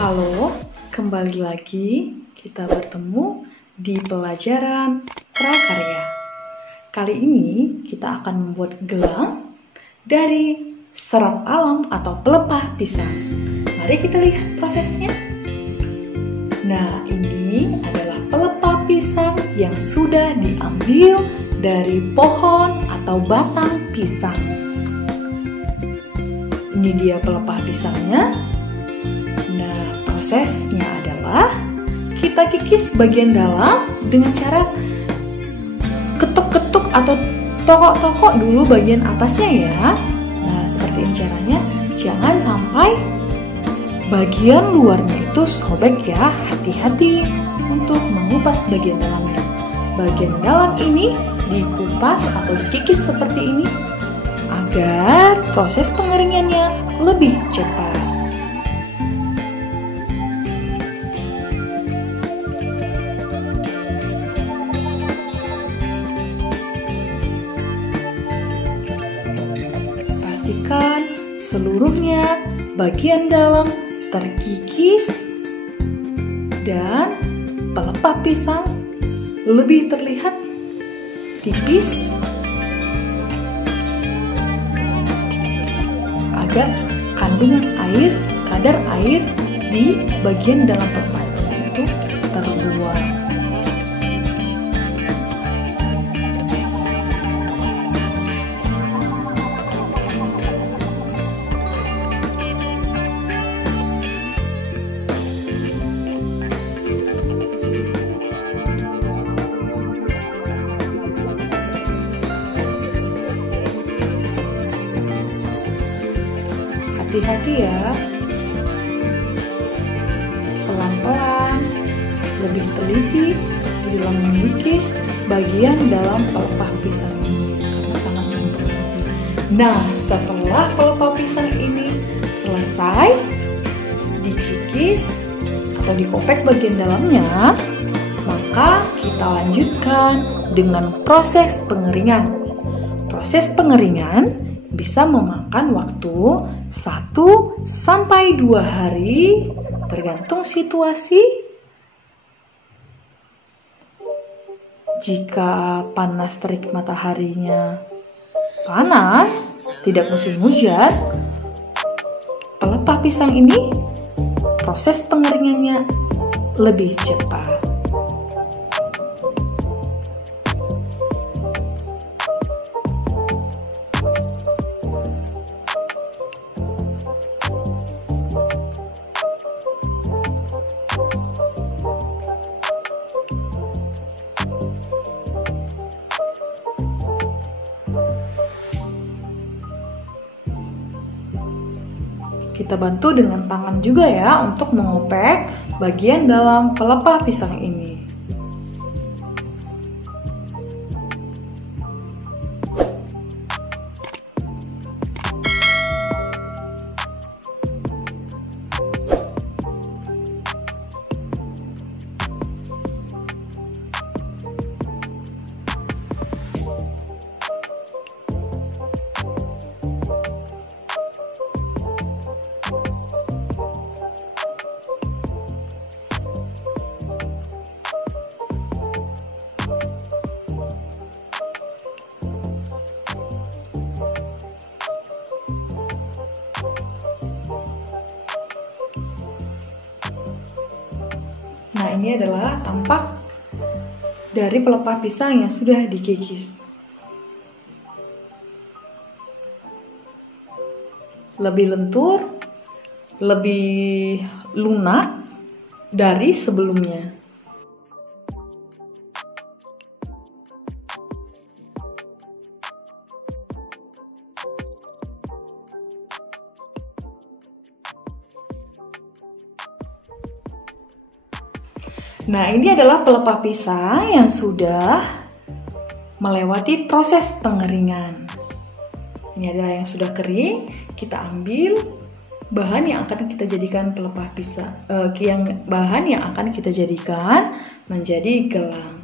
Halo, kembali lagi kita bertemu di pelajaran prakarya. Kali ini kita akan membuat gelang dari serat alam atau pelepah pisang. Mari kita lihat prosesnya. Nah, ini adalah pelepah pisang yang sudah diambil dari pohon atau batang pisang. Ini dia pelepah pisangnya. Nah, prosesnya adalah kita kikis bagian dalam dengan cara ketuk-ketuk atau tokok-tokok dulu bagian atasnya ya. Nah, seperti ini caranya. Jangan sampai bagian luarnya itu sobek ya. Hati-hati untuk mengupas bagian dalamnya. Bagian dalam ini dikupas atau dikikis seperti ini agar proses pengeringannya lebih cepat. Pastikan seluruhnya bagian dalam terkikis dan pelepah pisang lebih terlihat tipis agar kandungan air, kadar air di bagian dalam pelepah pisang itu terbuang. Hati-hati ya, pelan-pelan, lebih teliti di dalam mengikis bagian dalam pelepah pisang ini karena sangat mempengaruhi. Nah, setelah pelepah pisang ini selesai dikikis atau dikopek bagian dalamnya, maka kita lanjutkan dengan proses pengeringan. Proses pengeringan bisa memakan waktu 1-2 hari tergantung situasi. Jika panas terik mataharinya panas, tidak musim hujan, pelepah pisang ini proses pengeringannya lebih cepat. Kita bantu dengan tangan juga ya untuk mengopek bagian dalam pelepah pisang ini. Nah, ini adalah tampak dari pelepah pisang yang sudah dikikis. Lebih lentur, lebih lunak dari sebelumnya. Nah, ini adalah pelepah pisang yang sudah melewati proses pengeringan. Ini adalah yang sudah kering. Kita ambil bahan yang akan kita jadikan pelepah pisang, bahan yang akan kita jadikan menjadi gelang.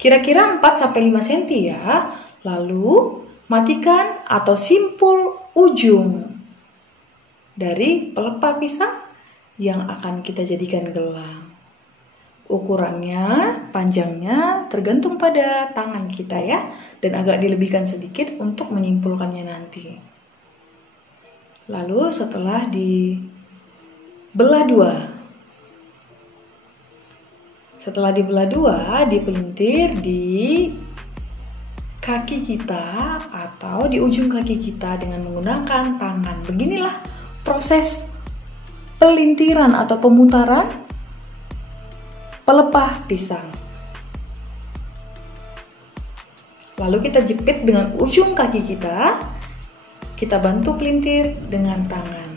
Kira-kira 4-5 cm ya. Lalu matikan atau simpul ujung dari pelepah pisang yang akan kita jadikan gelang. Ukurannya, panjangnya tergantung pada tangan kita ya, dan agak dilebihkan sedikit untuk menyimpulkannya nanti. Lalu setelah dibelah dua, dipelintir di kaki kita atau di ujung kaki kita dengan menggunakan tangan. Beginilah proses pelintiran atau pemutaran pelepah pisang. Lalu kita jepit dengan ujung kaki kita. Kita bantu pelintir dengan tangan.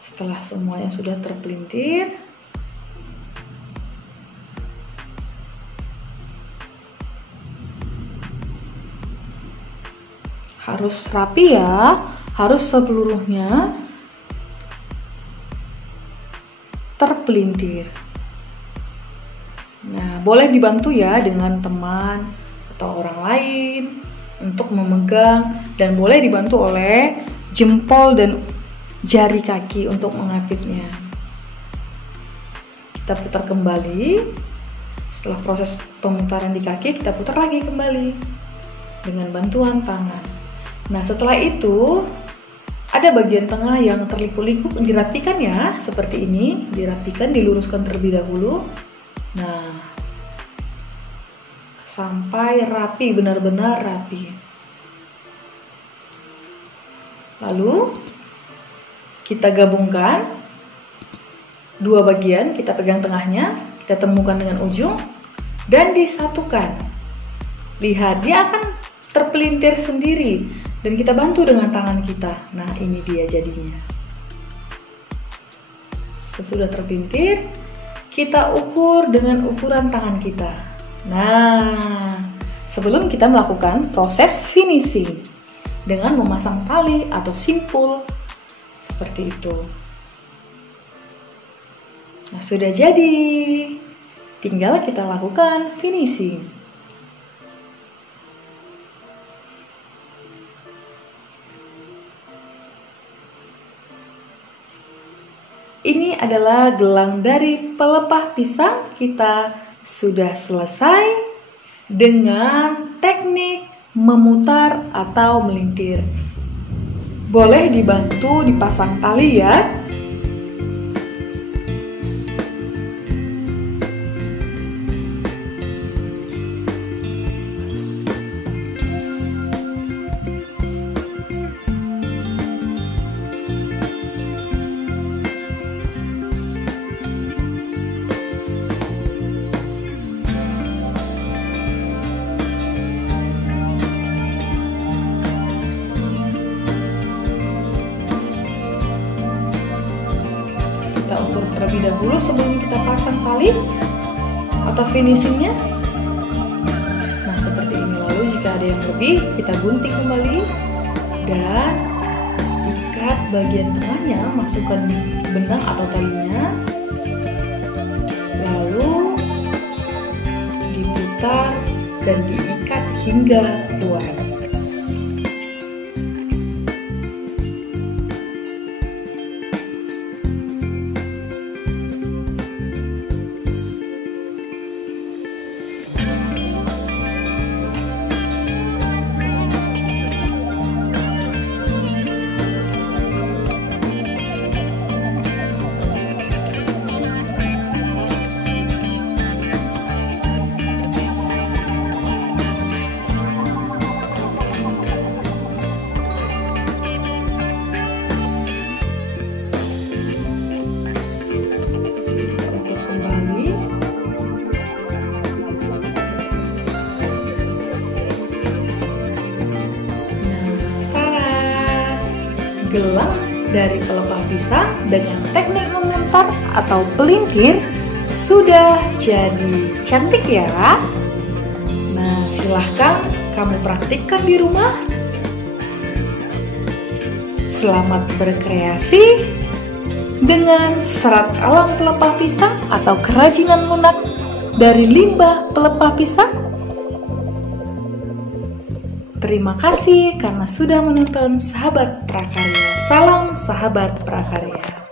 Setelah semuanya sudah terpelintir, harus rapi ya, harus seluruhnya terpelintir. Nah, boleh dibantu ya dengan teman atau orang lain untuk memegang, dan boleh dibantu oleh jempol dan jari kaki untuk mengapitnya. Kita putar kembali. Setelah proses pemutaran di kaki, kita putar lagi kembali dengan bantuan tangan. Nah, setelah itu ada bagian tengah yang terliku-liku, dirapikan ya, seperti ini, dirapikan, diluruskan terlebih dahulu. Nah, sampai rapi, benar-benar rapi. Lalu kita gabungkan dua bagian, kita pegang tengahnya, kita temukan dengan ujung dan disatukan. Lihat, dia akan terpelintir sendiri dan kita bantu dengan tangan kita. Nah, ini dia jadinya. Sesudah terpelintir, kita ukur dengan ukuran tangan kita. Nah, sebelum kita melakukan proses finishing dengan memasang tali atau simpul seperti itu. Nah, sudah jadi. Tinggal kita lakukan finishing. Ini adalah gelang dari pelepah pisang. Kita sudah selesai dengan teknik memutar atau melintir. Boleh dibantu dipasang tali ya. Kita ukur terlebih dahulu sebelum kita pasang tali atau finishingnya. Nah, seperti ini. Lalu jika ada yang lebih, kita gunting kembali dan ikat bagian tengahnya, masukkan benang atau talinya, lalu diputar dan diikat hingga keluar. Gelang dari pelepah pisang dengan teknik memutar atau pelintir sudah jadi cantik ya. Nah, silahkan kamu praktikkan di rumah. Selamat berkreasi dengan serat alam pelepah pisang atau kerajinan lunak dari limbah pelepah pisang. Terima kasih karena sudah menonton Sahabat Prakarya. Salam Sahabat Prakarya.